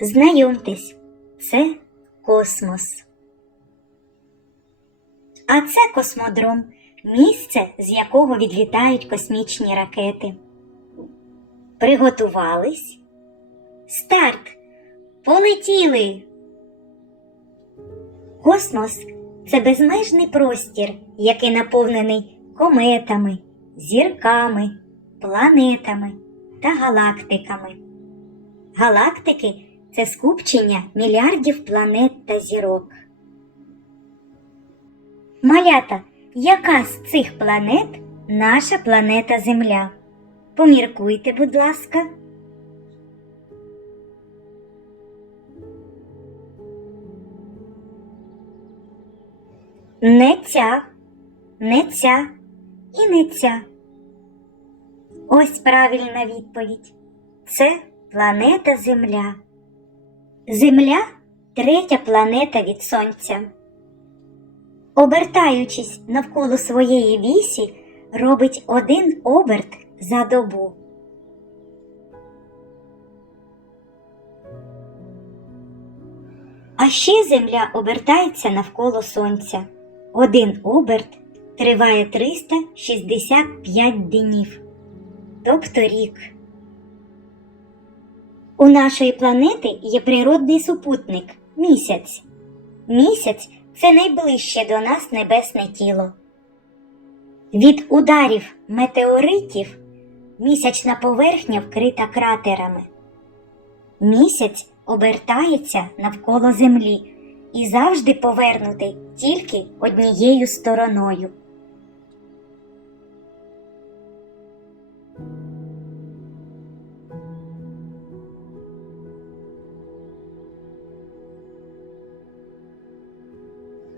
Знайомтесь, це космос. А це космодром, місце, з якого відлітають космічні ракети. Приготувались? Старт! Полетіли! Космос це безмежний простір, який наповнений кометами, зірками, планетами та галактиками. Галактики це скупчення мільярдів планет та зірок. Малята, яка з цих планет наша планета Земля? Поміркуйте, будь ласка. Не ця, не ця і не ця. Ось правильна відповідь. Це планета Земля. Земля третя планета від Сонця. Обертаючись навколо своєї вісі, робить один оберт за добу. А ще Земля обертається навколо Сонця. Один оберт триває 365 днів, тобто рік. У нашої планети є природний супутник місяць. Місяць це найближче до нас небесне тіло. Від ударів метеоритів місячна поверхня вкрита кратерами. Місяць обертається навколо Землі і завжди повернутий тільки однією стороною.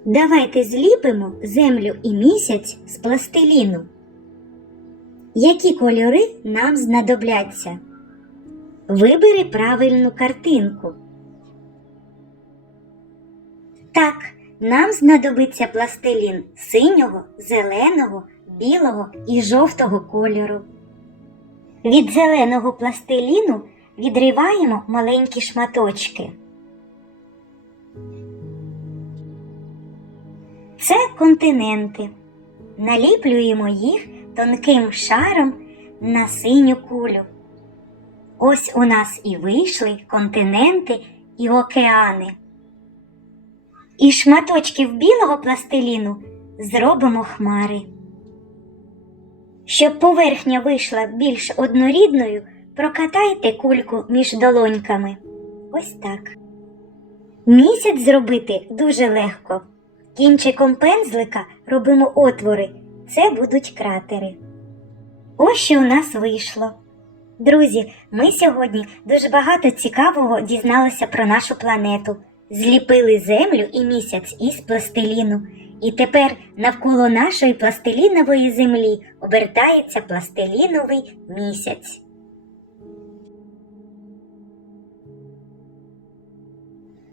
Давайте зліпимо землю і місяць з пластиліну. Які кольори нам знадобляться? Вибери правильну картинку. Так, нам знадобиться пластилін синього, зеленого, білого і жовтого кольору. Від зеленого пластиліну відриваємо маленькі шматочки. Це континенти. Наліплюємо їх тонким шаром на синю кулю. Ось у нас і вийшли континенти і океани. Із шматочків білого пластиліну зробимо хмари. Щоб поверхня вийшла більш однорідною, прокатайте кульку між долоньками. Ось так. Місяць зробити дуже легко. Кінчиком пензлика робимо отвори, це будуть кратери. Ось що у нас вийшло. Друзі, ми сьогодні дуже багато цікавого дізналися про нашу планету. Зліпили землю і місяць із пластиліну. І тепер навколо нашої пластилінової землі обертається пластиліновий місяць.